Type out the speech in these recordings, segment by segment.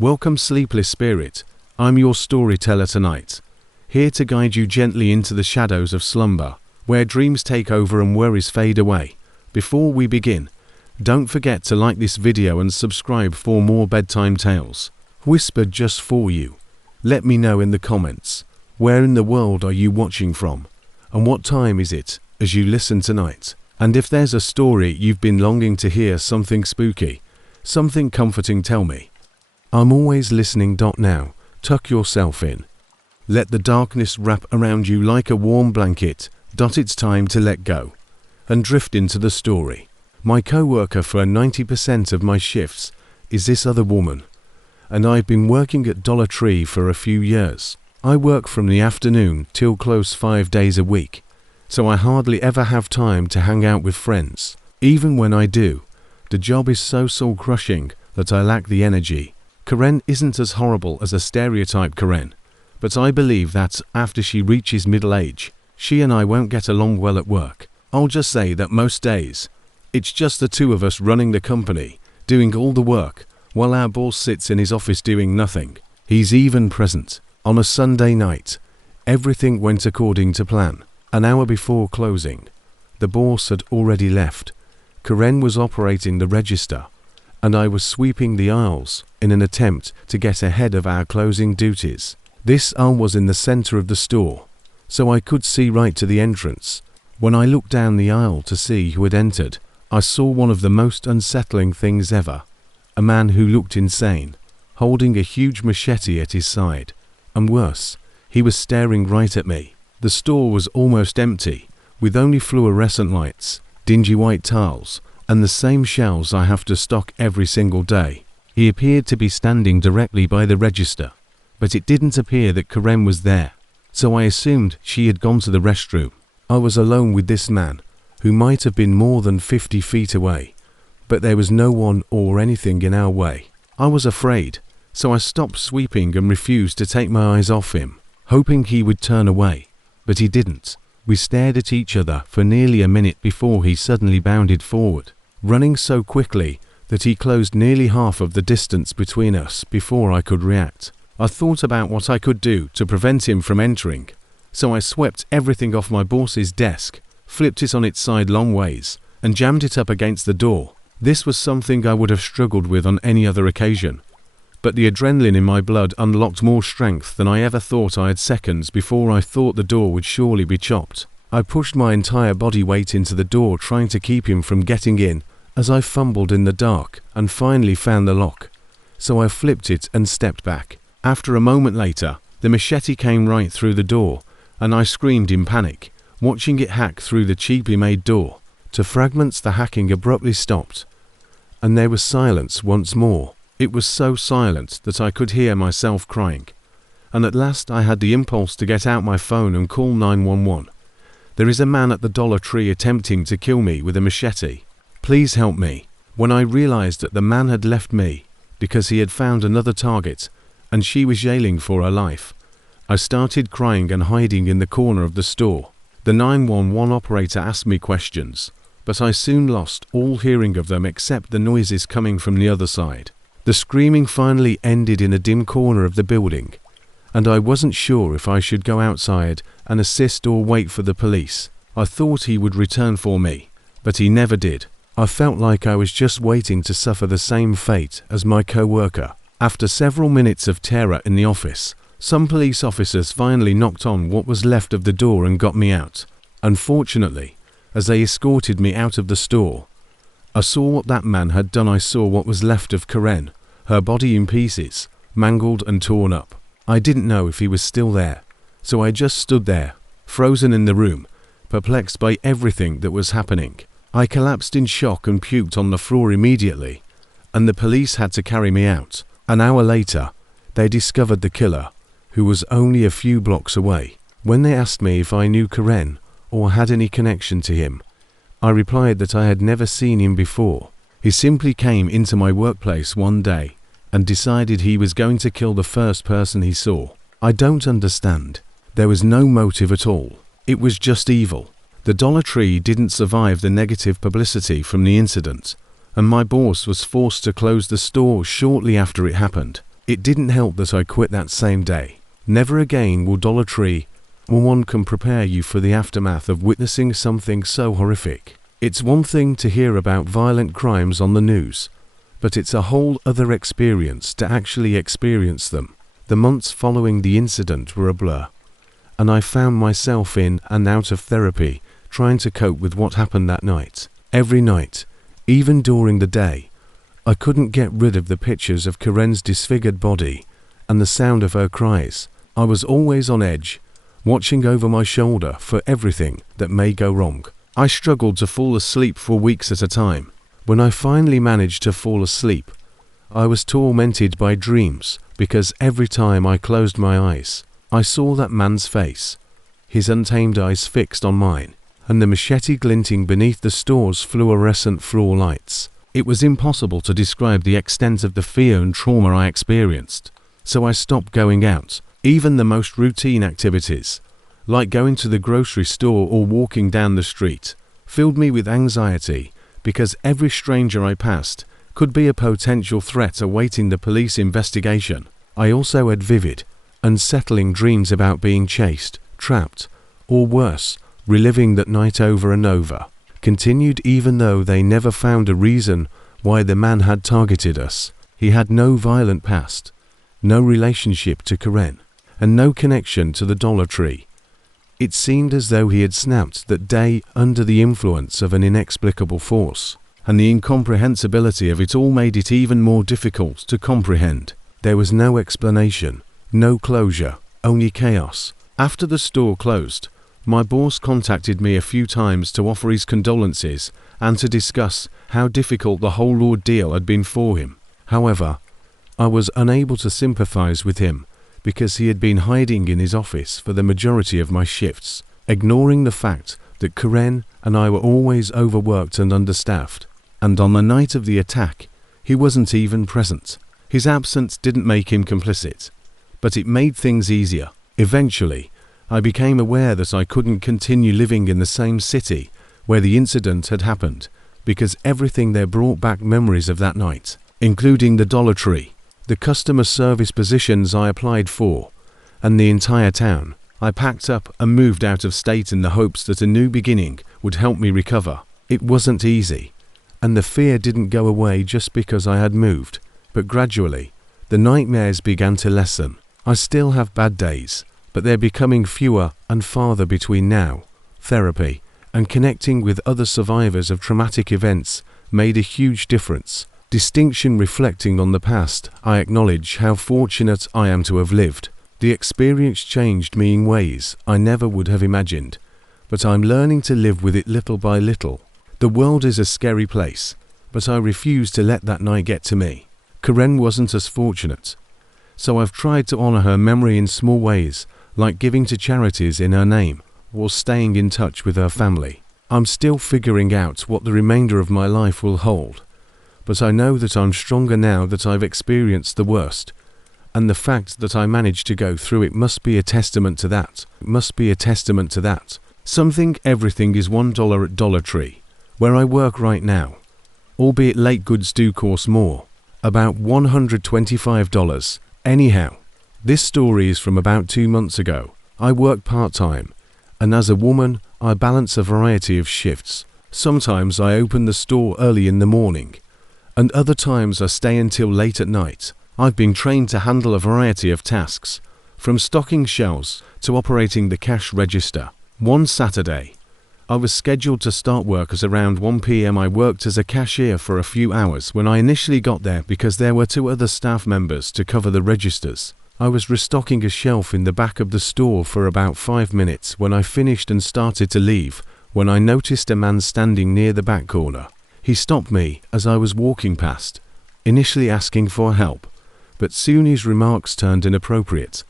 Welcome, sleepless spirit. I'm your storyteller tonight, here to guide you gently into the shadows of slumber, where dreams take over and worries fade away. Before we begin, don't forget to like this video and subscribe for more bedtime tales, whispered just for you. Let me know in the comments, where in the world are you watching from, and what time is it as you listen tonight? And if there's a story you've been longing to hear, something spooky, something comforting, tell me. I'm always listening. Now, tuck yourself in. Let the darkness wrap around you like a warm blanket. It's time to let go and drift into the story. My co-worker for 90% of my shifts is this other woman, and I've been working at Dollar Tree for a few years. I work from the afternoon till close 5 days a week, so I hardly ever have time to hang out with friends. Even when I do, the job is so soul-crushing that I lack the energy. Karen isn't as horrible as a stereotype Karen, but I believe that after she reaches middle age, she and I won't get along well at work. I'll just say that most days, it's just the two of us running the company, doing all the work, while our boss sits in his office doing nothing. He's even present. On a Sunday night, everything went according to plan. An hour before closing, the boss had already left. Karen was operating the register, and I was sweeping the aisles in an attempt to get ahead of our closing duties. This aisle was in the center of the store, so I could see right to the entrance. When I looked down the aisle to see who had entered, I saw one of the most unsettling things ever. A man who looked insane, holding a huge machete at his side. And worse, he was staring right at me. The store was almost empty, with only fluorescent lights, dingy white tiles, and the same shelves I have to stock every single day. He appeared to be standing directly by the register, but it didn't appear that Karen was there, so I assumed she had gone to the restroom. I was alone with this man, who might have been more than 50 feet away, but there was no one or anything in our way. I was afraid, so I stopped sweeping and refused to take my eyes off him, hoping he would turn away, but he didn't. We stared at each other for nearly a minute before he suddenly bounded forward, running so quickly that he closed nearly half of the distance between us before I could react. I thought about what I could do to prevent him from entering, so I swept everything off my boss's desk, flipped it on its side long ways, and jammed it up against the door. This was something I would have struggled with on any other occasion, but the adrenaline in my blood unlocked more strength than I ever thought I had. Seconds before I thought the door would surely be chopped. I pushed my entire body weight into the door, trying to keep him from getting in, as I fumbled in the dark and finally found the lock. So I flipped it and stepped back. After a moment later, the machete came right through the door, and I screamed in panic, watching it hack through the cheaply made door to fragments. The hacking abruptly stopped, and there was silence once more. It was so silent that I could hear myself crying, and at last I had the impulse to get out my phone and call 911. There is a man at the Dollar Tree attempting to kill me with a machete. Please help me. When I realized that the man had left me because he had found another target and she was yelling for her life, I started crying and hiding in the corner of the store. The 911 operator asked me questions, but I soon lost all hearing of them except the noises coming from the other side. The screaming finally ended in a dim corner of the building, and I wasn't sure if I should go outside and assist or wait for the police. I thought he would return for me, but he never did. I felt like I was just waiting to suffer the same fate as my co-worker. After several minutes of terror in the office, some police officers finally knocked on what was left of the door and got me out. Unfortunately, as they escorted me out of the store, I saw what that man had done. I saw what was left of Karen, her body in pieces, mangled and torn up. I didn't know if he was still there, so I just stood there, frozen in the room, perplexed by everything that was happening. I collapsed in shock and puked on the floor immediately, and the police had to carry me out. An hour later, they discovered the killer, who was only a few blocks away. When they asked me if I knew Karen or had any connection to him, I replied that I had never seen him before. He simply came into my workplace one day and decided he was going to kill the first person he saw. I don't understand. There was no motive at all. It was just evil. The Dollar Tree didn't survive the negative publicity from the incident, and my boss was forced to close the store shortly after it happened. It didn't help that I quit that same day. Never again will Dollar Tree or one can prepare you for the aftermath of witnessing something so horrific. It's one thing to hear about violent crimes on the news, but it's a whole other experience to actually experience them. The months following the incident were a blur, and I found myself in and out of therapy trying to cope with what happened that night. Every night, even during the day, I couldn't get rid of the pictures of Karen's disfigured body and the sound of her cries. I was always on edge, watching over my shoulder for everything that may go wrong. I struggled to fall asleep for weeks at a time. When I finally managed to fall asleep, I was tormented by dreams because every time I closed my eyes, I saw that man's face, his untamed eyes fixed on mine, and the machete glinting beneath the store's fluorescent floor lights. It was impossible to describe the extent of the fear and trauma I experienced, so I stopped going out. Even the most routine activities, like going to the grocery store or walking down the street, filled me with anxiety because every stranger I passed could be a potential threat awaiting the police investigation. I also had vivid, unsettling dreams about being chased, trapped, or worse, reliving that night over and over. Continued even though they never found a reason why the man had targeted us. He had no violent past, no relationship to Karen, and no connection to the Dollar Tree. It seemed as though he had snapped that day under the influence of an inexplicable force, and the incomprehensibility of it all made it even more difficult to comprehend. There was no explanation, no closure, only chaos. After the store closed, my boss contacted me a few times to offer his condolences and to discuss how difficult the whole ordeal had been for him. However, I was unable to sympathize with him because he had been hiding in his office for the majority of my shifts, ignoring the fact that Karen and I were always overworked and understaffed. And on the night of the attack, he wasn't even present. His absence didn't make him complicit, but it made things easier. Eventually, I became aware that I couldn't continue living in the same city where the incident had happened because everything there brought back memories of that night, including the Dollar Tree, the customer service positions I applied for, and the entire town. I packed up and moved out of state in the hopes that a new beginning would help me recover. It wasn't easy, and the fear didn't go away just because I had moved, but gradually, the nightmares began to lessen. I still have bad days, but they're becoming fewer and farther between now. Therapy and connecting with other survivors of traumatic events made a huge difference. Distinction reflecting on the past, I acknowledge how fortunate I am to have lived. The experience changed me in ways I never would have imagined, but I'm learning to live with it little by little. The world is a scary place, but I refuse to let that night get to me. Karen wasn't as fortunate, so I've tried to honor her memory in small ways, like giving to charities in her name, or staying in touch with her family. I'm still figuring out what the remainder of my life will hold, but I know that I'm stronger now that I've experienced the worst, and the fact that I managed to go through it must be a testament to that. Everything is $1 at Dollar Tree, where I work right now, albeit late goods do cost more, about $125. Anyhow, this story is from about 2 months ago. I work part-time, and as a woman, I balance a variety of shifts. Sometimes I open the store early in the morning, and other times I stay until late at night. I've been trained to handle a variety of tasks, from stocking shelves to operating the cash register. One Saturday, I was scheduled to start work at around 1 p.m. I worked as a cashier for a few hours when I initially got there because there were 2 other staff members to cover the registers. I was restocking a shelf in the back of the store for about 5 minutes when I finished and started to leave when I noticed a man standing near the back corner. He stopped me as I was walking past, initially asking for help, but soon his remarks turned inappropriate,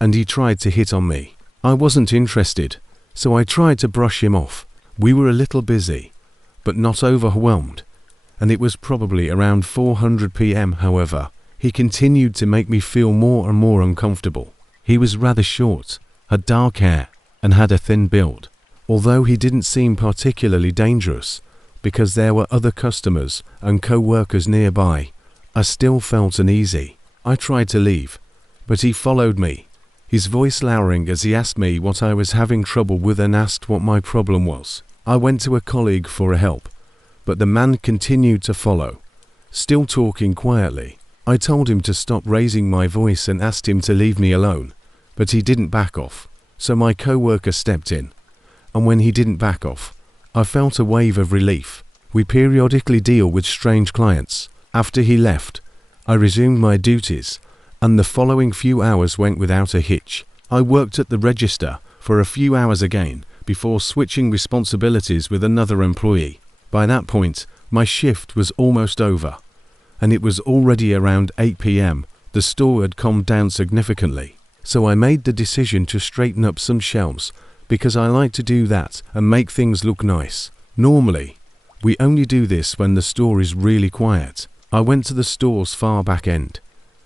and he tried to hit on me. I wasn't interested, so I tried to brush him off. We were a little busy, but not overwhelmed, and it was probably around 4:00 p.m. However, he continued to make me feel more and more uncomfortable. He was rather short, had dark hair, and had a thin build. Although he didn't seem particularly dangerous, because there were other customers and co-workers nearby, I still felt uneasy. I tried to leave, but he followed me, his voice lowering as he asked me what I was having trouble with and asked what my problem was. I went to a colleague for help, but the man continued to follow, still talking quietly. I told him to stop raising my voice and asked him to leave me alone, but he didn't back off, so my co-worker stepped in, and when he didn't back off, I felt a wave of relief. We periodically deal with strange clients. After he left, I resumed my duties, and the following few hours went without a hitch. I worked at the register for a few hours again before switching responsibilities with another employee. By that point, my shift was almost over, and it was already around 8 p.m. The store had calmed down significantly, so I made the decision to straighten up some shelves because I like to do that and make things look nice. Normally, we only do this when the store is really quiet. I went to the store's far back end,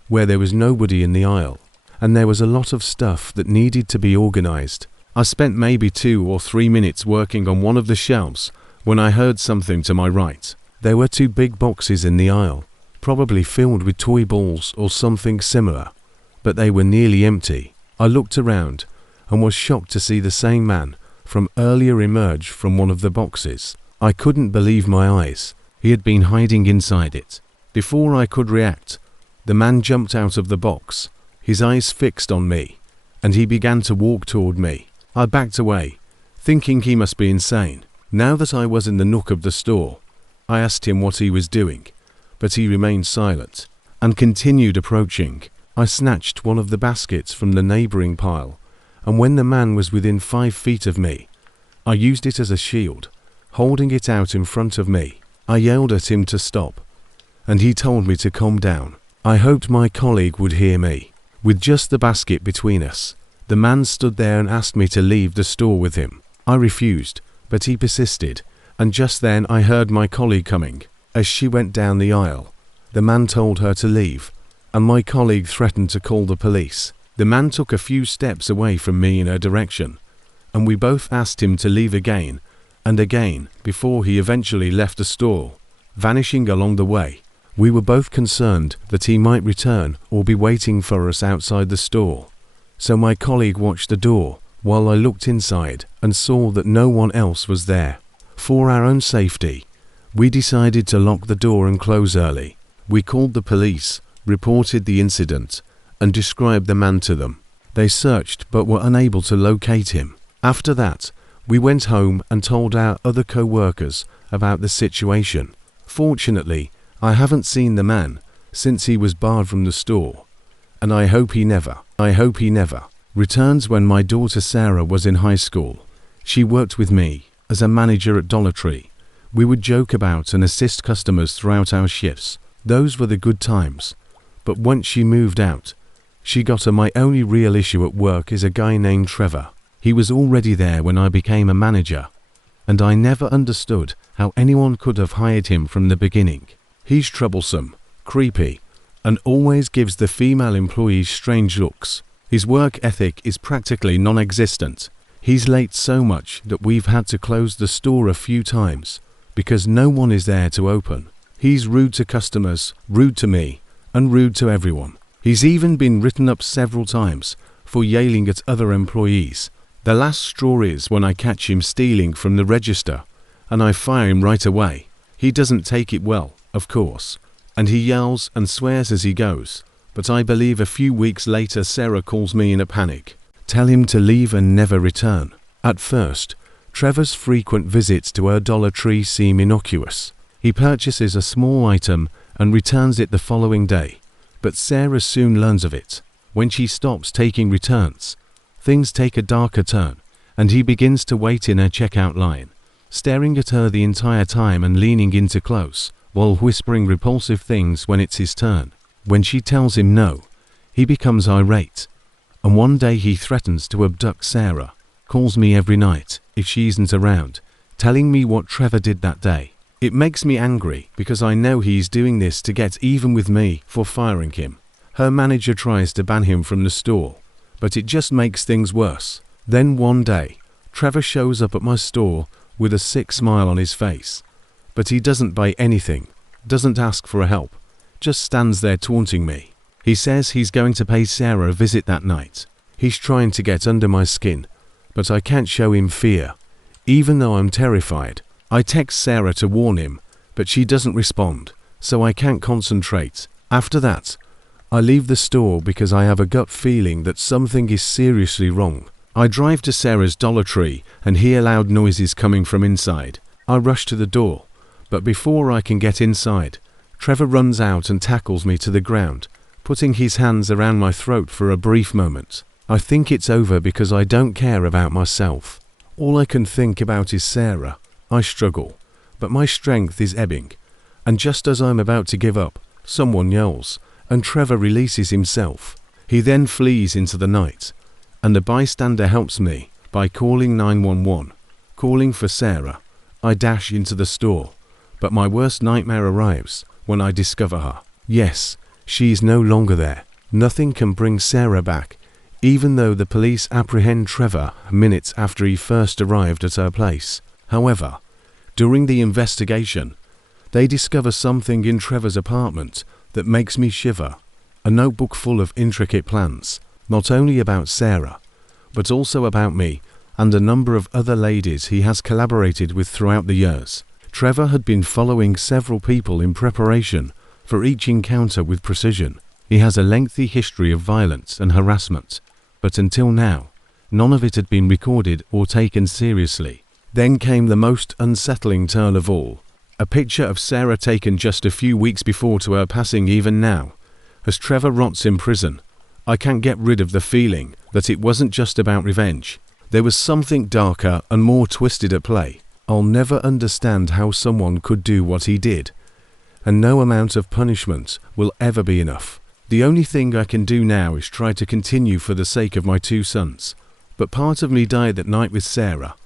where there was nobody in the aisle, and there was a lot of stuff that needed to be organized. I spent maybe 2 or 3 minutes working on one of the shelves when I heard something to my right. There were 2 big boxes in the aisle, probably filled with toy balls or something similar, but they were nearly empty. I looked around and was shocked to see the same man from earlier emerge from one of the boxes. I couldn't believe my eyes. He had been hiding inside it. Before I could react, the man jumped out of the box, his eyes fixed on me, and he began to walk toward me. I backed away, thinking he must be insane. Now that I was in the nook of the store, I asked him what he was doing, but he remained silent and continued approaching. I snatched one of the baskets from the neighboring pile, and when the man was within 5 feet of me, I used it as a shield, holding it out in front of me. I yelled at him to stop, and he told me to calm down. I hoped my colleague would hear me. With just the basket between us, the man stood there and asked me to leave the store with him. I refused, but he persisted, and just then I heard my colleague coming. As she went down the aisle, the man told her to leave, and my colleague threatened to call the police. The man took a few steps away from me in her direction, and we both asked him to leave again and again before he eventually left the store, vanishing along the way. We were both concerned that he might return or be waiting for us outside the store, so my colleague watched the door while I looked inside and saw that no one else was there. For our own safety, we decided to lock the door and close early. We called the police, reported the incident, and described the man to them. They searched but were unable to locate him. After that, we went home and told our other co-workers about the situation. Fortunately, I haven't seen the man since he was barred from the store, and I hope he never returns. When my daughter Sarah was in high school, she worked with me as a manager at Dollar Tree. We would joke about and assist customers throughout our shifts. Those were the good times. But once she moved out, she got my only real issue at work is a guy named Trevor. He was already there when I became a manager, and I never understood how anyone could have hired him from the beginning. He's troublesome, creepy, and always gives the female employees strange looks. His work ethic is practically non-existent. He's late so much that we've had to close the store a few times because no one is there to open. He's rude to customers, rude to me, and rude to everyone. He's even been written up several times for yelling at other employees. The last straw is when I catch him stealing from the register, and I fire him right away. He doesn't take it well, of course, and he yells and swears as he goes. But I believe a few weeks later Sarah calls me in a panic. Tell him to leave and never return. At first, Trevor's frequent visits to her Dollar Tree seem innocuous. He purchases a small item and returns it the following day, but Sarah soon learns of it. When she stops taking returns, things take a darker turn, and he begins to wait in her checkout line, staring at her the entire time and leaning in too close, while whispering repulsive things when it's his turn. When she tells him no, he becomes irate, and one day he threatens to abduct Sarah, calls me every night if she isn't around, telling me what Trevor did that day. It makes me angry because I know he's doing this to get even with me for firing him. Her manager tries to ban him from the store, but it just makes things worse. Then one day, Trevor shows up at my store with a sick smile on his face, but he doesn't buy anything, doesn't ask for help, just stands there taunting me. He says he's going to pay Sarah a visit that night. He's trying to get under my skin, but I can't show him fear, even though I'm terrified. I text Sarah to warn him, but she doesn't respond, so I can't concentrate. After that, I leave the store because I have a gut feeling that something is seriously wrong. I drive to Sarah's Dollar Tree and hear loud noises coming from inside. I rush to the door, but before I can get inside, Trevor runs out and tackles me to the ground, putting his hands around my throat for a brief moment. I think it's over because I don't care about myself. All I can think about is Sarah. I struggle, but my strength is ebbing, and just as I'm about to give up, someone yells, and Trevor releases himself. He then flees into the night, and a bystander helps me by calling 911, calling for Sarah. I dash into the store, but my worst nightmare arrives when I discover her. Yes, she is no longer there. Nothing can bring Sarah back, even though the police apprehend Trevor minutes after he first arrived at her place. However, during the investigation, they discover something in Trevor's apartment that makes me shiver. A notebook full of intricate plans, not only about Sarah, but also about me and a number of other ladies he has collaborated with throughout the years. Trevor had been following several people in preparation for each encounter with precision. He has a lengthy history of violence and harassment, but until now, none of it had been recorded or taken seriously. Then came the most unsettling turn of all. A picture of Sarah taken just a few weeks before to her passing. Even now, as Trevor rots in prison, I can't get rid of the feeling that it wasn't just about revenge. There was something darker and more twisted at play. I'll never understand how someone could do what he did, and no amount of punishment will ever be enough. The only thing I can do now is try to continue for the sake of my two sons. But part of me died that night with Sarah,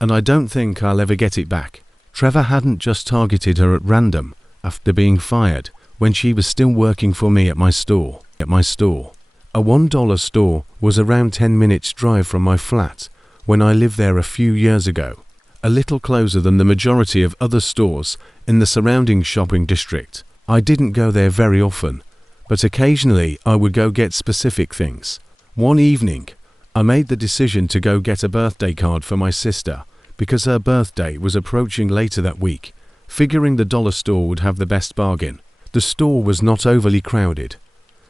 and I don't think I'll ever get it back. Trevor hadn't just targeted her at random after being fired when she was still working for me at my store. A $1 store was around 10 minutes drive from my flat when I lived there a few years ago, a little closer than the majority of other stores in the surrounding shopping district. I didn't go there very often, but occasionally I would go get specific things. One evening, I made the decision to go get a birthday card for my sister because her birthday was approaching later that week, figuring the dollar store would have the best bargain. The store was not overly crowded,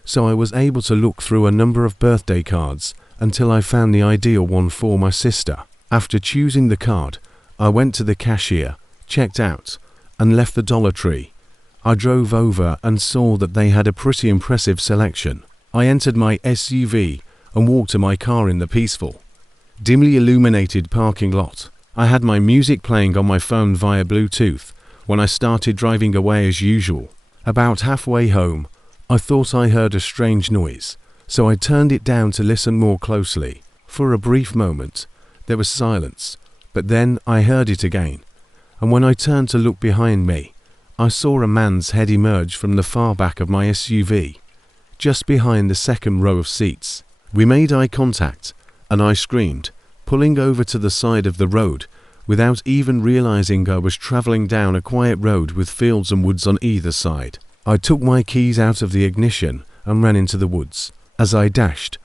so I was able to look through a number of birthday cards until I found the ideal one for my sister. After choosing the card, I went to the cashier, checked out, and left the Dollar Tree. I drove over and saw that they had a pretty impressive selection. I entered my SUV and walked to my car in the peaceful, dimly illuminated parking lot. I had my music playing on my phone via Bluetooth when I started driving away as usual. About halfway home, I thought I heard a strange noise, so I turned it down to listen more closely. For a brief moment, there was silence, but then I heard it again, and when I turned to look behind me, I saw a man's head emerge from the far back of my SUV, just behind the second row of seats. We made eye contact, and I screamed, pulling over to the side of the road without even realizing I was traveling down a quiet road with fields and woods on either side. I took my keys out of the ignition and ran into the woods. As I dashed,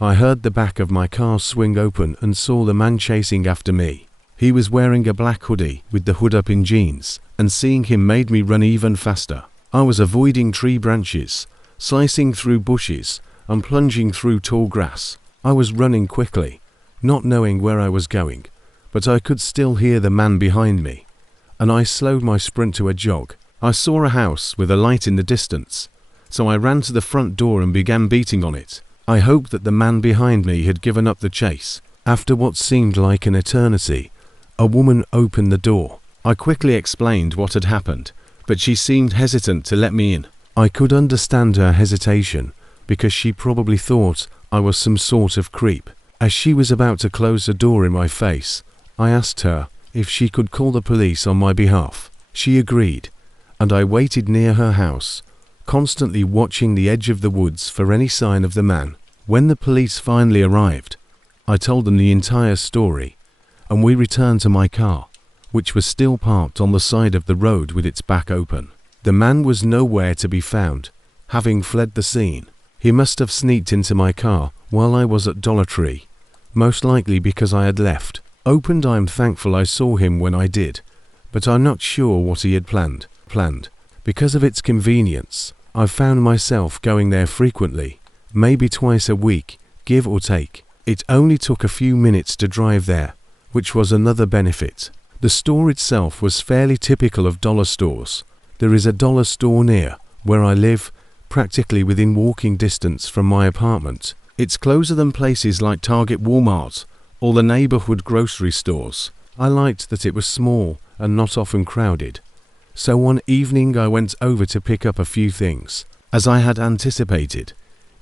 I heard the back of my car swing open and saw the man chasing after me. He was wearing a black hoodie with the hood up in jeans, and seeing him made me run even faster. I was avoiding tree branches, slicing through bushes, and plunging through tall grass. I was running quickly, not knowing where I was going, but I could still hear the man behind me, and I slowed my sprint to a jog. I saw a house with a light in the distance, so I ran to the front door and began beating on it. I hoped that the man behind me had given up the chase. After what seemed like an eternity, a woman opened the door. I quickly explained what had happened, but she seemed hesitant to let me in. I could understand her hesitation, because she probably thought I was some sort of creep. As she was about to close the door in my face, I asked her if she could call the police on my behalf. She agreed, and I waited near her house, constantly watching the edge of the woods for any sign of the man. When the police finally arrived, I told them the entire story, and we returned to my car, which was still parked on the side of the road with its back open. The man was nowhere to be found, having fled the scene. He must have sneaked into my car while I was at Dollar Tree, most likely because I had left. Opened, I'm thankful I saw him when I did, but I'm not sure what he had planned. Because of its convenience, I've found myself going there frequently, maybe twice a week, give or take. It only took a few minutes to drive there, which was another benefit. The store itself was fairly typical of dollar stores. There is a dollar store near where I live, practically within walking distance from my apartment. It's closer than places like Target, Walmart, or the neighborhood grocery stores. I liked that it was small and not often crowded. So one evening I went over to pick up a few things. As I had anticipated,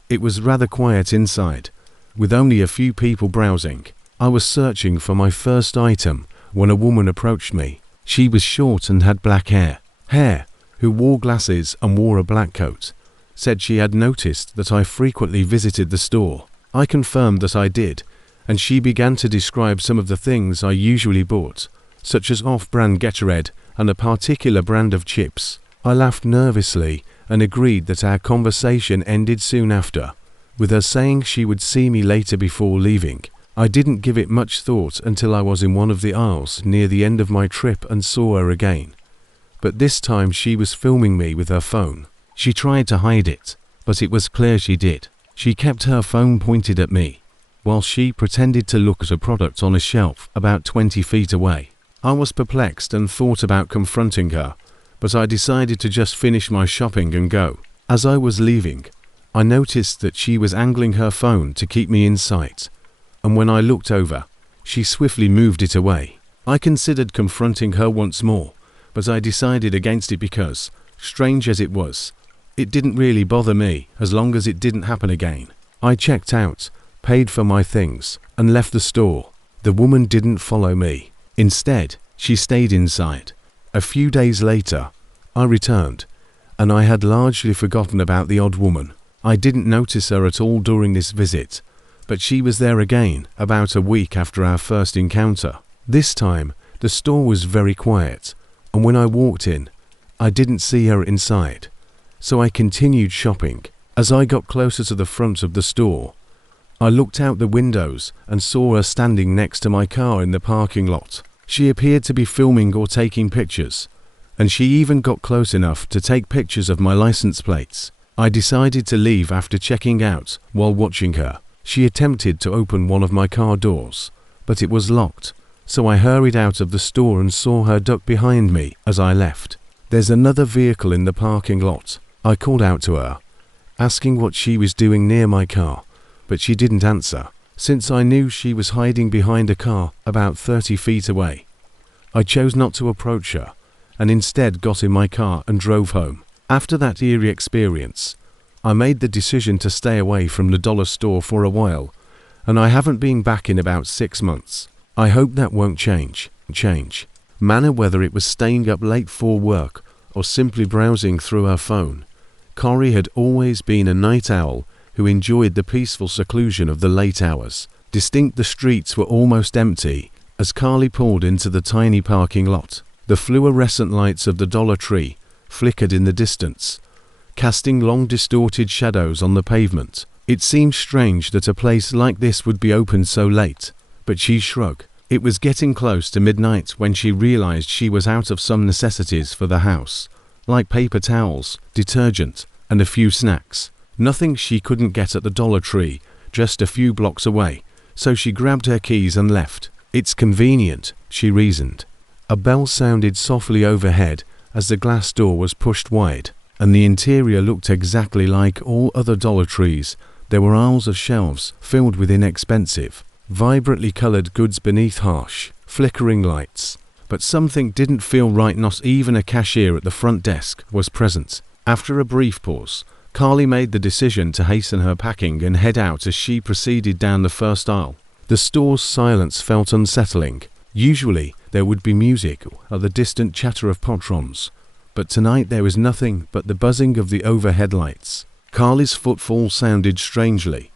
it was rather quiet inside, with only a few people browsing. I was searching for my first item when a woman approached me. She was short and had black hair, who wore glasses and wore a black coat. Said she had noticed that I frequently visited the store. I confirmed that I did, and she began to describe some of the things I usually bought, such as off-brand Gatorade and a particular brand of chips. I laughed nervously and agreed that our conversation ended soon after, with her saying she would see me later before leaving. I didn't give it much thought until I was in one of the aisles near the end of my trip and saw her again. But this time she was filming me with her phone. She tried to hide it, but it was clear she did. She kept her phone pointed at me, while she pretended to look at a product on a shelf about 20 feet away. I was perplexed and thought about confronting her, but I decided to just finish my shopping and go. As I was leaving, I noticed that she was angling her phone to keep me in sight, and when I looked over, she swiftly moved it away. I considered confronting her once more, but I decided against it because, strange as it was, it didn't really bother me as long as it didn't happen again. I checked out, paid for my things, and left the store. The woman didn't follow me. Instead, she stayed inside. A few days later, I returned, and I had largely forgotten about the odd woman. I didn't notice her at all during this visit, but she was there again about a week after our first encounter. This time, the store was very quiet, and when I walked in, I didn't see her inside. So I continued shopping. As I got closer to the front of the store, I looked out the windows and saw her standing next to my car in the parking lot. She appeared to be filming or taking pictures, and she even got close enough to take pictures of my license plates. I decided to leave after checking out while watching her. She attempted to open one of my car doors, but it was locked, so I hurried out of the store and saw her duck behind me as I left. There's another vehicle in the parking lot. I called out to her, asking what she was doing near my car, but she didn't answer. Since I knew she was hiding behind a car about 30 feet away, I chose not to approach her and instead got in my car and drove home. After that eerie experience, I made the decision to stay away from the dollar store for a while, and I haven't been back in about 6 months. I hope that won't change. Manner whether it was staying up late for work or simply browsing through her phone, Corrie had always been a night owl who enjoyed the peaceful seclusion of the late hours. Distinct the streets were almost empty as Carly pulled into the tiny parking lot. The fluorescent lights of the Dollar Tree flickered in the distance, casting long distorted shadows on the pavement. It seemed strange that a place like this would be open so late, but she shrugged. It was getting close to midnight when she realized she was out of some necessities for the house, like paper towels, detergent, and a few snacks. Nothing she couldn't get at the Dollar Tree, just a few blocks away, so she grabbed her keys and left. It's convenient, she reasoned. A bell sounded softly overhead as the glass door was pushed wide, and the interior looked exactly like all other Dollar Trees. There were aisles of shelves filled with inexpensive, vibrantly colored goods beneath harsh, flickering lights. But something didn't feel right. Not even a cashier at the front desk was present. After a brief pause, Carly made the decision to hasten her packing and head out as she proceeded down the first aisle. The store's silence felt unsettling. Usually, there would be music or the distant chatter of patrons, but tonight there was nothing but the buzzing of the overhead lights. Carly's footfall sounded strangely,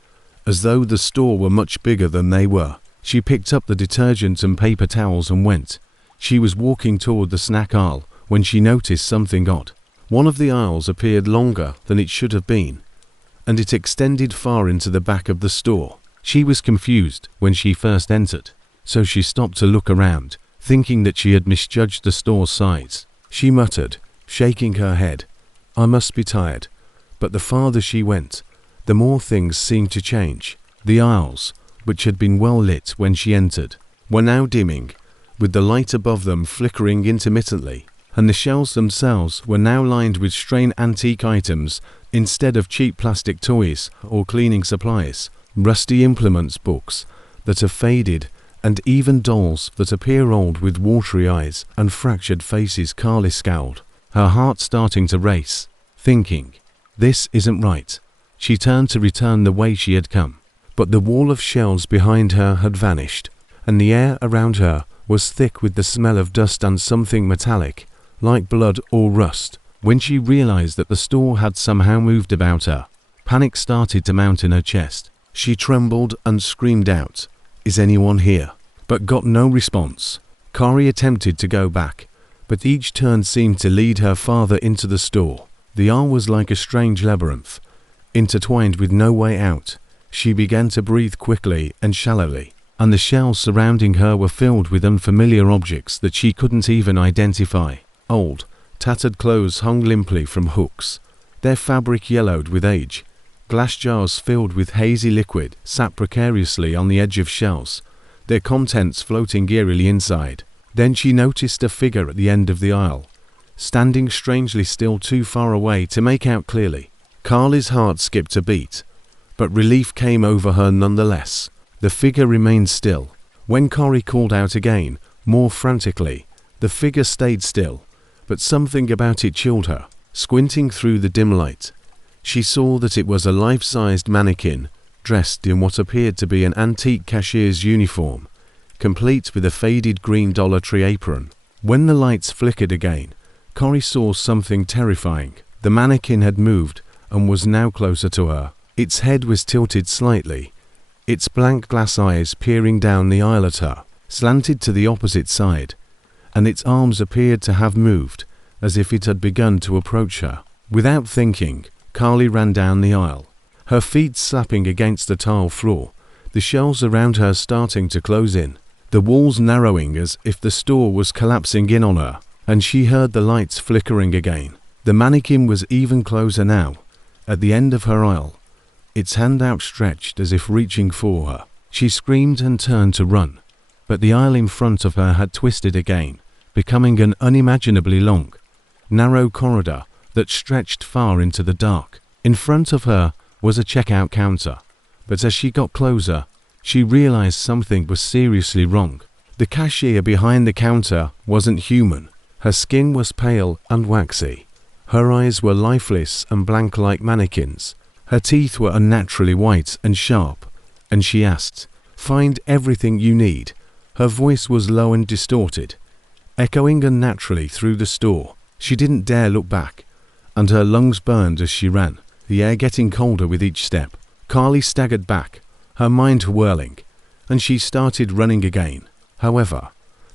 as though the store were much bigger than they were. She picked up the detergent and paper towels and went. She was walking toward the snack aisle when she noticed something odd. One of the aisles appeared longer than it should have been, and it extended far into the back of the store. She was confused when she first entered, so she stopped to look around, thinking that she had misjudged the store's size. She muttered, shaking her head, "I must be tired." But the farther she went, the more things seemed to change. The aisles, which had been well lit when she entered, were now dimming, with the light above them flickering intermittently, and the shelves themselves were now lined with strange antique items instead of cheap plastic toys or cleaning supplies, rusty implements, books that have faded, and even dolls that appear old with watery eyes and fractured faces. Carly scowled, her heart starting to race, thinking, "This isn't right." She turned to return the way she had come, but the wall of shelves behind her had vanished, and the air around her was thick with the smell of dust and something metallic, like blood or rust. When she realized that the store had somehow moved about her, panic started to mount in her chest. She trembled and screamed out, "Is anyone here?" but got no response. Kari attempted to go back, but each turn seemed to lead her farther into the store. The aisle was like a strange labyrinth, intertwined with no way out. She began to breathe quickly and shallowly, and the shelves surrounding her were filled with unfamiliar objects that she couldn't even identify. Old, tattered clothes hung limply from hooks, their fabric yellowed with age. Glass jars filled with hazy liquid sat precariously on the edge of shelves, their contents floating eerily inside. Then she noticed a figure at the end of the aisle, standing strangely still, too far away to make out clearly. Carly's heart skipped a beat, but relief came over her nonetheless. The figure remained still. When Kari called out again, more frantically, the figure stayed still, but something about it chilled her. Squinting through the dim light, she saw that it was a life-sized mannequin, dressed in what appeared to be an antique cashier's uniform, complete with a faded green Dollar Tree apron. When the lights flickered again, Kari saw something terrifying. The mannequin had moved and was now closer to her. Its head was tilted slightly, its blank glass eyes peering down the aisle at her, slanted to the opposite side, and its arms appeared to have moved, as if it had begun to approach her. Without thinking, Carly ran down the aisle, her feet slapping against the tile floor, the shelves around her starting to close in, the walls narrowing as if the store was collapsing in on her, and she heard the lights flickering again. The mannequin was even closer now, at the end of her aisle, its hand outstretched as if reaching for her. She screamed and turned to run, but the aisle in front of her had twisted again, becoming an unimaginably long, narrow corridor that stretched far into the dark. In front of her was a checkout counter, but as she got closer, she realized something was seriously wrong. The cashier behind the counter wasn't human. Her skin was pale and waxy. Her eyes were lifeless and blank like mannequins. Her teeth were unnaturally white and sharp, and she asked, "Find everything you need." Her voice was low and distorted, echoing unnaturally through the store. She didn't dare look back, and her lungs burned as she ran, the air getting colder with each step. Carly staggered back, her mind whirling, and she started running again. However,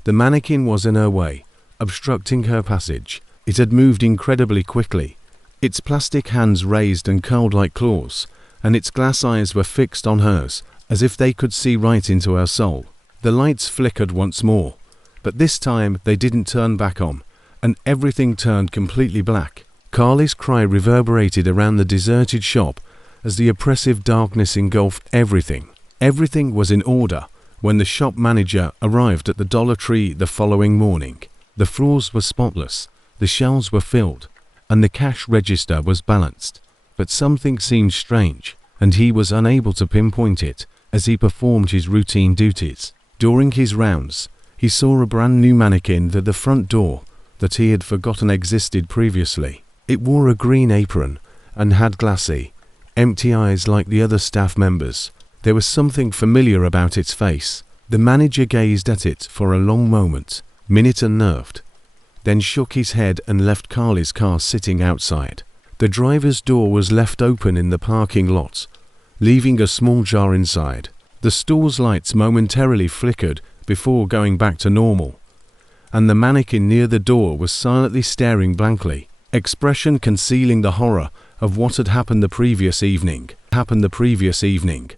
the mannequin was in her way, obstructing her passage. It had moved incredibly quickly, its plastic hands raised and curled like claws, and its glass eyes were fixed on hers, as if they could see right into her soul. The lights flickered once more, but this time they didn't turn back on, and everything turned completely black. Carly's cry reverberated around the deserted shop as the oppressive darkness engulfed everything. Everything was in order when the shop manager arrived at the Dollar Tree the following morning. The floors were spotless, the shelves were filled, and the cash register was balanced. But something seemed strange, and he was unable to pinpoint it as he performed his routine duties. During his rounds, he saw a brand new mannequin at the front door that he had forgotten existed previously. It wore a green apron and had glassy, empty eyes like the other staff members. There was something familiar about its face. The manager gazed at it for a long moment, minute unnerved, then shook his head and left Carly's car sitting outside. The driver's door was left open in the parking lot, leaving a small jar inside. The store's lights momentarily flickered before going back to normal, and the mannequin near the door was silently staring blankly, expression concealing the horror of what had happened the previous evening.